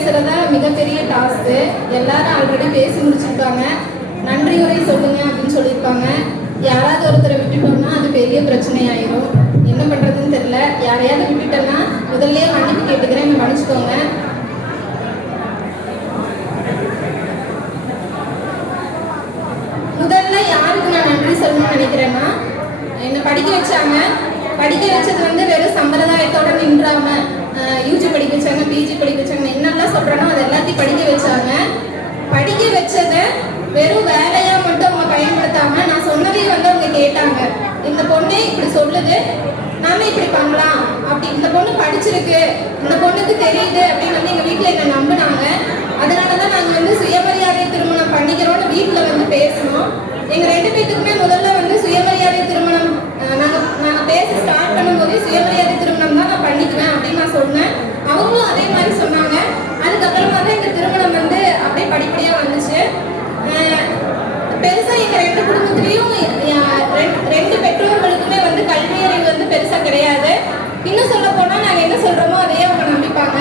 பேசுறதா மிகப்பெரிய டாஸ்க்கு. எல்லாரும் ஆல்ரெடி பேசி முடிச்சிருக்காங்க. நன்றி உரை சொல்லுங்க அப்படின்னு சொல்லியிருப்பாங்க. யாராவது ஒருத்தரை விட்டுட்டோம்னா அது பெரிய பிரச்சனை ஆயிரும். என்ன பண்றதுன்னு தெரியல. யாரையாவது விட்டுட்டேன்னா முதல்ல மன்னிப்பு கேட்டுக்கிறேன், மன்னிச்சுக்கோங்க. முதல்ல யாருக்கு நான் நன்றி சொல்லணும்னு நினைக்கிறேன்னா, என்னை படிக்க வச்சாங்க. படிக்க வச்சது வந்து வெறும் சம்பிரதாயத்தோட நின்றாம யூஜி படிக்க வச்சாங்க, பிஜி படிக்க வச்சாங்க, என்னெல்லாம் சொல்றேனோ அது எல்லாத்தையும் படிக்க வச்சாங்க. படிக்க வச்சதை வெறும் வேலையா மட்டும் அவங்க பயன்படுத்தாம நான் சொன்னதையும் வந்து அவங்க கேட்டாங்க. இந்த பொண்ணு இப்படி சொல்லுது, நாம இப்படி பண்ணலாம், அப்படி இந்த பொண்ணு படிச்சிருக்கு, இந்த பொண்ணுக்கு தெரியுது அப்படின்னு வந்து எங்க வீட்டுல என்ன நம்பினாங்க. அதனாலதான் நாங்க வந்து சுயமரியாதை திருமணம் பண்ணிக்கிறோம்னு வீட்டுல வந்து பேசணும். எங்க 2 பேத்துக்குமே முதல்ல வந்து சுயமரியாதை திருமணம் நாங்க பேச ஸ்டார்ட் பண்ணும்போதே சுயமரியாதை திருமணம் தான் நான் பண்ணிக்குவேன் அப்படின்னு நான் சொன்னேன். அவங்களும் அதே மாதிரி சொன்னாங்க. அதுக்கப்புறமா தான் எங்க திருமணம் வந்து அப்படியே படிப்படியா வந்துச்சு. பெருசா எங்க 2 குடும்பத்திலையும் 2 பெற்றோர்களுக்குமே வந்து கல்வி அறிவு வந்து பெருசா கிடையாது. இன்னும் சொல்ல போனா நாங்க என்ன சொல்றோமோ அதையே அவங்க நம்பிப்பாங்க.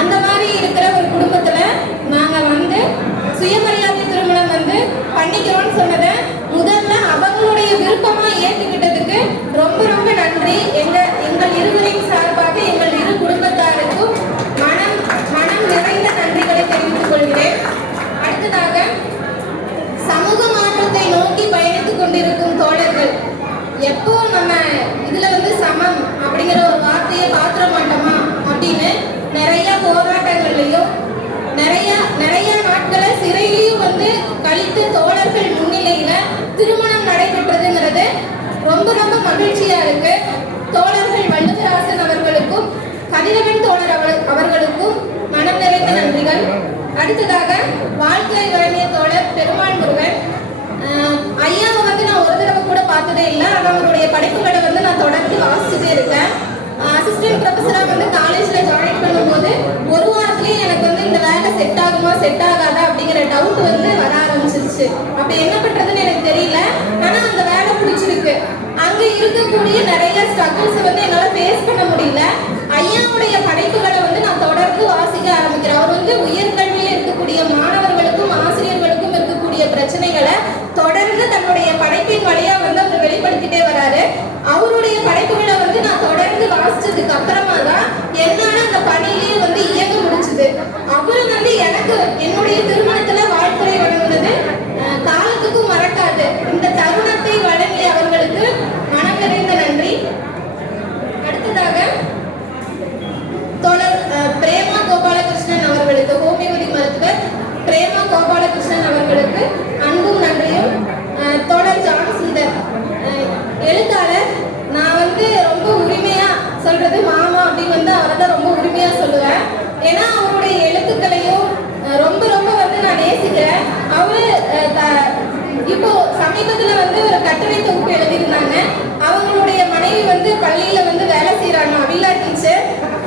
அந்த மாதிரி இருக்கிற ஒரு குடும்பத்துல நாங்க வந்து சுயமரியாதை திருமணம் வந்து பண்ணிக்கிறோம்னு சொன்னதை முதல்ல அவங்களுடைய விருப்பமா ஏற்றுக்கிட்டதுக்கு ரொம்ப ரொம்ப நன்றி. எங்கள் இருவரின் சார்பாக எங்கள் 2 குடும்பத்தாருக்கும் மனம் நிறைந்த நன்றிகளை தெரிவித்துக் கொள்கிறேன். அடுத்ததாக சமூக மாற்றத்தை நோக்கி பயணித்துக் கொண்டிருக்கும் தோழர்கள், எப்போ நம்ம இதுல வந்து சமம் அப்படிங்கிற ஒரு வார்த்தையை பாத்திர மாட்டோமா அப்படின்னு நிறைய போராட்டங்கள்லையும் நிறைய நாட்களை சிறையிலையும் வந்து கழித்து தோழர்கள் முன்னிலையில திருமணம் நடைபெற்றதுங்கிறது ரொம்ப ரொம்ப மகிழ்ச்சியா இருக்கு. தோழர்கள் வள்ளுவராசன் அவர்களுக்கும் கதிரவன் தோழர் அவர்களுக்கும் மனம் நிறைந்த நன்றிகள். அடுத்ததாக வாழ்க்கை வழங்கிய தோழர் பெருமாள் முருகன் ஐயாவை வந்து நான் ஒரு தடவை கூட பார்த்ததே இல்லை. ஆனால் அவருடைய படைப்புகளை வந்து நான் தொடர்ந்து வாசிச்சுட்டே இருக்கேன். அசிஸ்டன்ட் ப்ரொஃபஸரா வந்து காலேஜ்ல ஜாயின் பண்ணும்போது ஒரு வாரத்திலேயே எனக்கு வந்து இந்த வேலை செட் ஆகுமா செட் ஆகாதா அப்படிங்கிற டவுட் வந்து வர ஆரம்பிச்சிருச்சு. அப்ப என்ன பண்றதுன்னு எனக்கு தெரியல. ஆனா அந்த வேலை பிடிச்சிருக்கு. அங்க இருக்கக்கூடிய நிறைய ஸ்ட்ரகிள்ஸ் வந்து என்னால ஃபேஸ் பண்ண முடியல. ஐயாவுடைய படைப்புகளை வந்து நான் தொடர்ந்து வாசிக்க ஆரம்பிக்கிறேன். அவர் வந்து உயர்கல்வியில் இருக்கக்கூடிய மாணவர்களுக்கும் ஆசிரியர்களுக்கும் இருக்கக்கூடிய பிரச்சனைகளை தொடர்ந்து தன்னுடைய படைப்பின் வழியா வந்து அவர் வெளிப்படுத்திட்டே வராரு. அவருடைய படைப்புகளை வந்து நான் தொடர்ந்து வாசிச்சதுக்கு அப்புறமா தான் என்னால அந்த பணியிலேயே வந்து இயங்க முடிச்சுது. அவரு வந்து எனக்கு என்னுடைய திருமணத்துல வாழ்த்துறை வழங்குனது காலத்துக்கும் மறக்காது. இந்த தருணத்தை வழங்கிய அவர்களுக்கு மனம் நிறைந்த நன்றி. அடுத்ததாக தோழர் பிரேமா கோபாலகிருஷ்ணன் அவர்களுக்கு, ஹோமியோபதி மருத்துவர் பிரேமா கோபாலகிருஷ்ணன் அவர்களுக்கு அன்பும் நன்றியும். தோழர் ஜான் சுந்தர் எழுத்தாளர், நான் வந்து ரொம்ப உரிமையா சொல்றது மாமா அப்படின்னு வந்து அவரை தான் ரொம்ப உரிமையா சொல்லுவேன். ஏன்னா அவருடைய எழுத்துக்களையும் ரொம்ப ரொம்ப வந்து நான் நேசிக்கிறேன். அவரு இப்போ சமீபத்துல வந்து ஒரு கட்டுரை தொகுப்பு எழுதியிருந்தாங்க. அவங்களுடைய மனைவி வந்து பள்ளியில வந்து வேலை செய்யறாங்க, அபிலா டீச்சர்.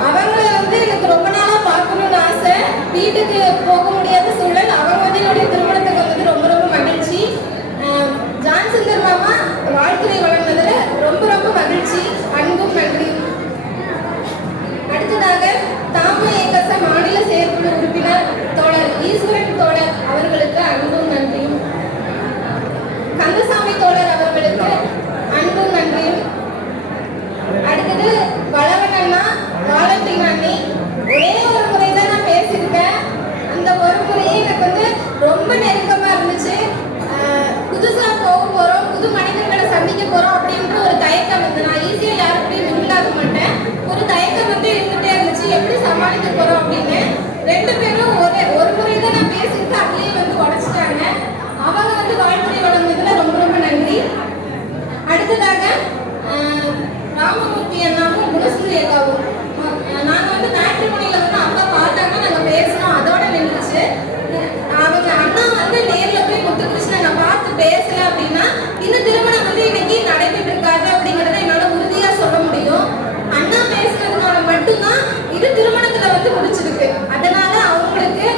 அவங்கள வந்து எனக்கு ரொம்ப நாளா பார்க்கணும்னு ஆசை. வீட்டுக்கு போக முடியாத சூழல். அவங்க வந்து என்னுடைய திருமணத்துக்கு வந்து ரொம்ப ரொம்ப மகிழ்ச்சி. ஜான் சுந்தர் மாமா வாழ்த்துறை வழங்கினதுல ரொம்ப ரொம்ப மகிழ்ச்சி, அன்பும் நன்றியும். அடுத்ததாக தாம மாநில செயற்குழு உறுப்பினர் தோழர் ஈஸ்வரன் தோழர் அவர்களுக்கு அன்பும் நன்றியும். கந்தசாமி தோழர் அவர்களுக்கு அன்பும் நன்றியும். அடுத்தது வளவன் அண்ணா, வாலண்டின் அண்ணி. ஒரே ஒரு முறை தான் நான் பேசியிருக்கேன். அந்த ஒரு முறையே எனக்கு வந்து ரொம்ப நெருக்கமா இருந்துச்சு. புதுசா போக போறோம், புது மனிதர்களை சந்திக்க போறோம் அப்படின்ற ஒரு தயக்கம் வந்து நான் ஈஸியா யாருக்கையும் மிங்கிளாக மாட்டேன். ஒரு தயக்கம் வந்து இருந்துட்டே இருந்துச்சு, எப்படி சமாளிக்க போறோம் அப்படின்னு. 2 பேரும் ஒரு முறை தான் நான் பேசிட்டு அதுலயே வந்து உடைச்சிட்டாங்க. அவங்க வந்து வாழ்த்துறை வழங்குனதுல ரொம்ப ரொம்ப நன்றி. அடுத்ததாக ராமமூர்த்தி அண்ணாவும் குணசுந்தரி அக்காவும், நாங்க வந்து மேட்ரிமோனியில வந்து அக்கா பார்த்தாங்க, நாங்க பேசணும், அதோட நின்றுச்சு. அவங்க அண்ணா வந்து நேர்ல போய் முத்துகிருஷ்ணனை பார்த்து பேசல அப்படின்னா இந்த திருமணம் வந்து இன்னைக்கு நடைபெற்று இருக்காது அப்படிங்கறத என்னால உறுதியா சொல்ல முடியும். அண்ணா பேசுனதுனால மட்டும்தான் இது திருமணத்துல வந்து முடிச்சிருக்கு. அதனால அவங்களுக்கு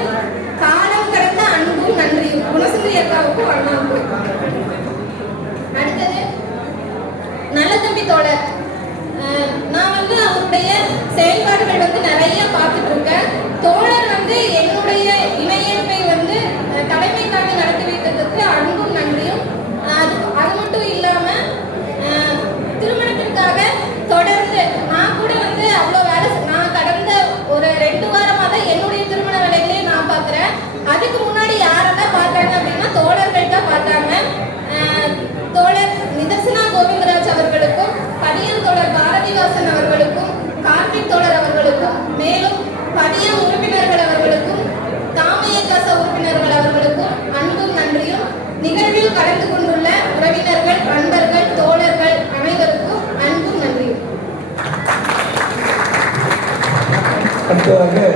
காலம் கடந்த அன்பும் நன்றியும் குணசுந்தரி அக்காவுக்கும் அண்ணாவுக்கும். அடுத்தது நல்ல தம்பி தோழர், நான் வந்து அவருடைய செயல்பாடுகள் வந்து நிறைய பார்த்துட்டு இருக்கேன். தோழர் வந்து நிகழ்ச்சியில் கலந்து கொண்டுள்ள உறவினர்கள், நண்பர்கள், தோழர்கள் அனைவருக்கும் அன்பும் நன்றி. அடுத்ததாக